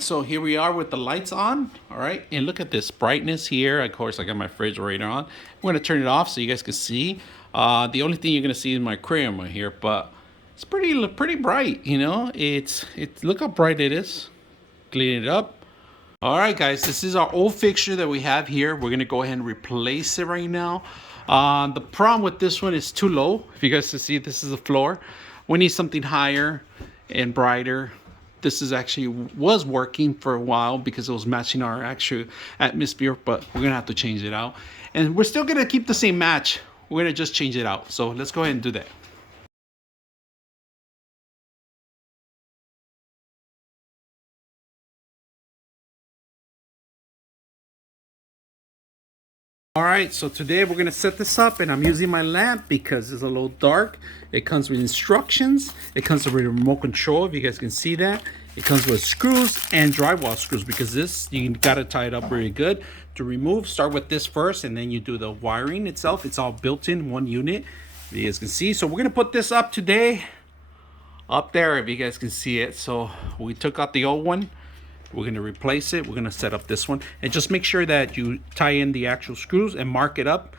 So here we are with the lights on, all right? And look at this brightness here. Of course, I got my refrigerator on. I'm gonna turn it off so you guys can see. The only thing you're gonna see is my aquarium right here, but it's pretty bright, you know? It's look how bright it is. Clean it up. All right, guys, this is our old fixture that we have here. We're gonna go ahead and replace it right now. The problem with this one is too low. If you guys can see, this is the floor. We need something higher and brighter. This is actually was working for a while because it was matching our actual atmosphere, but we're gonna have to change it out. And we're still gonna keep the same match. We're gonna just change it out. So let's go ahead and do that. All right, so today we're gonna set this up, and I'm using my lamp because it's a little dark. It comes with instructions. It comes with a remote control, if you guys can see that. It comes with screws and drywall screws, because this, you gotta tie it up really good. To remove, start with this first, and then you do the wiring itself. It's all built in one unit, if you guys can see. So we're gonna put this up today, up there, if you guys can see it. So we took out the old one. We're going to replace it. We're going to set up this one, and just make sure that you tie in the actual screws and mark it up,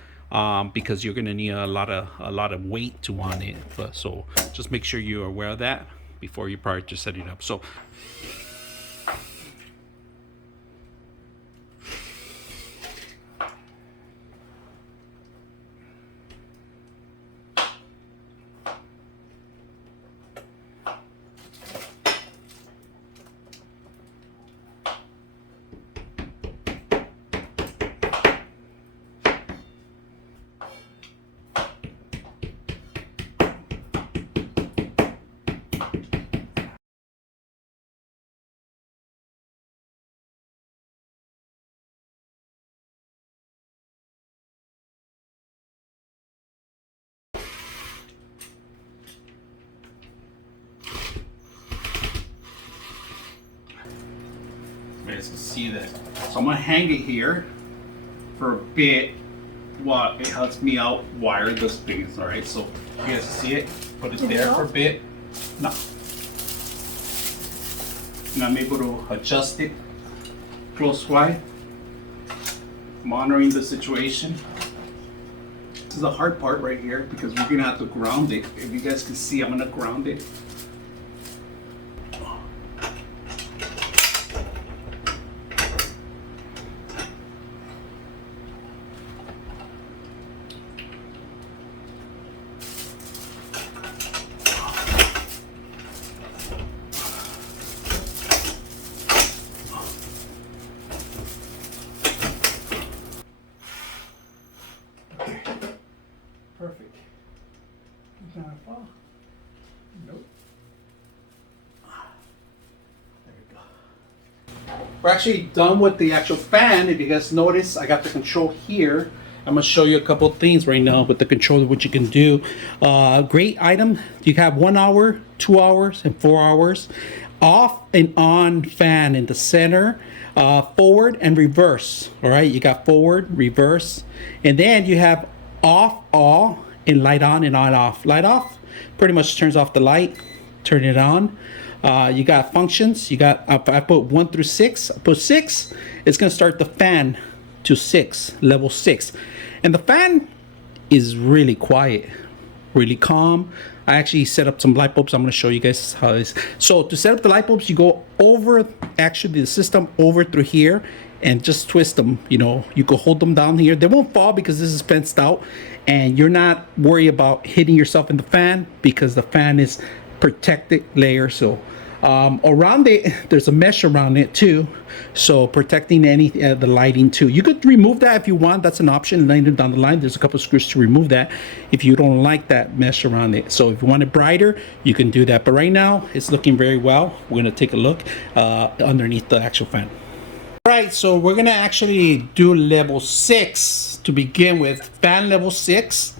because you're going to need a lot of weight to on it. So just make sure you're aware of that before you prior to setting it up. So you guys can see that. So I'm gonna hang it here for a bit while it helps me out wire the things. All right, so you guys see it. Put it there for a bit. No. And I'm able to adjust it close by, monitoring the situation. This is the hard part right here, because we're gonna have to ground it. If you guys can see, I'm gonna ground it. Perfect. Not a fall. Nope. There we go. We're actually done with the actual fan. If you guys notice, I got the control here. I'm gonna show you a couple of things right now with the controller, what you can do. Great item. You have 1 hour, 2 hours, and 4 hours. Off and on fan in the center. Forward and reverse. All right, you got forward, reverse, and then you have off, all, and light on and on off. Light off pretty much turns off the light, turn it on. You got functions. You got, I put 1 through 6. I put 6. It's gonna start the fan to 6, level 6, and the fan is really quiet, really calm. I actually set up some light bulbs. I'm going to show you guys how it is. So to set up the light bulbs, you go over actually the system over through here and just twist them. You know, you can hold them down here. They won't fall because this is fenced out, and you're not worried about hitting yourself in the fan because the fan is protected layer. So around it, there's a mesh around it too, so protecting any the lighting too. You could remove that if you want. That's an option later down the line. There's a couple of screws to remove that if you don't like that mesh around it. So if you want it brighter, you can do that, but right now it's looking very well. We're going to take a look underneath the actual fan. All right, so we're going to actually do level 6 to begin with. Fan level 6.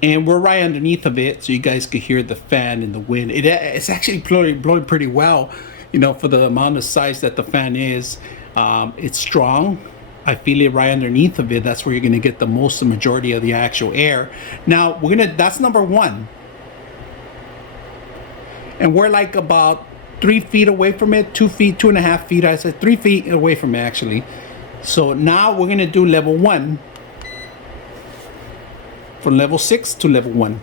And we're right underneath of it, so you guys can hear the fan and the wind. It's actually blowing pretty well, you know, for the amount of size that the fan is. It's strong. I feel it right underneath of it. That's where you're gonna get the majority of the actual air. Now that's number 1. And we're like about 3 feet away from it, 2 feet, 2.5 feet. I said 3 feet away from it actually. So now we're gonna do level 1, from level 6 to level 1.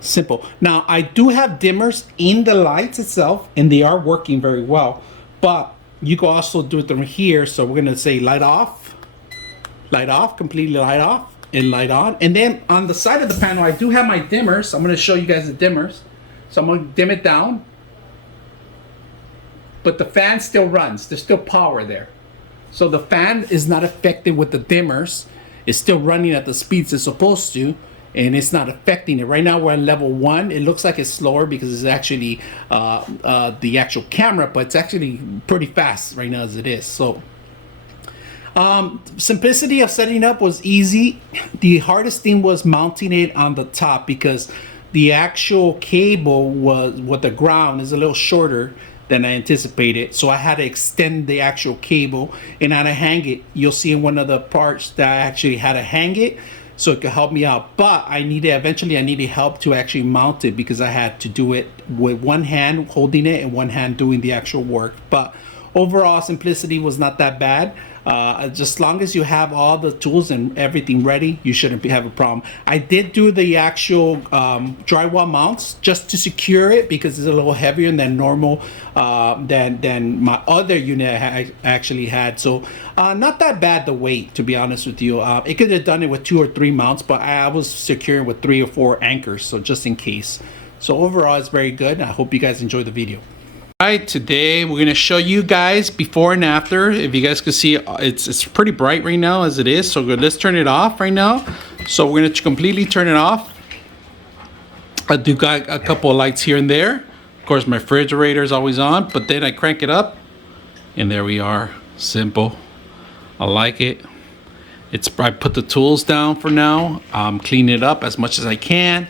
Simple. Now I do have dimmers in the lights itself, and they are working very well. But you can also do it from here. So we're gonna say light off, completely light off, and light on. And then on the side of the panel, I do have my dimmers. I'm gonna show you guys the dimmers. So I'm gonna dim it down, but the fan still runs. There's still power there. So the fan is not affected with the dimmers. It's still running at the speeds it's supposed to, and it's not affecting it. Right now we're on level 1. It looks like it's slower because it's actually the actual camera, but it's actually pretty fast right now as it is. So simplicity of setting up was easy. The hardest thing was mounting it on the top, because the actual cable was, with the ground is a little shorter than I anticipated. So I had to extend the actual cable and I had to hang it. You'll see in one of the parts that I actually had to hang it so it could help me out. But I needed help to actually mount it, because I had to do it with one hand holding it and one hand doing the actual work. But overall, simplicity was not that bad. Just as long as you have all the tools and everything ready, you shouldn't have a problem. I did do the actual drywall mounts just to secure it, because it's a little heavier than normal, than my other unit I actually had. So not that bad, the weight, to be honest with you. It could have done it with 2 or 3 mounts, but I was securing with 3 or 4 anchors, so just in case. So overall, it's very good. I hope you guys enjoy the video. Alright, today we're going to show you guys before and after. If you guys can see, it's pretty bright right now as it is. So let's turn it off right now. So we're going to completely turn it off. I do got a couple of lights here and there. Of course, my refrigerator is always on, but then I crank it up and there we are. Simple. I like it. I put the tools down for now. Clean it up as much as I can.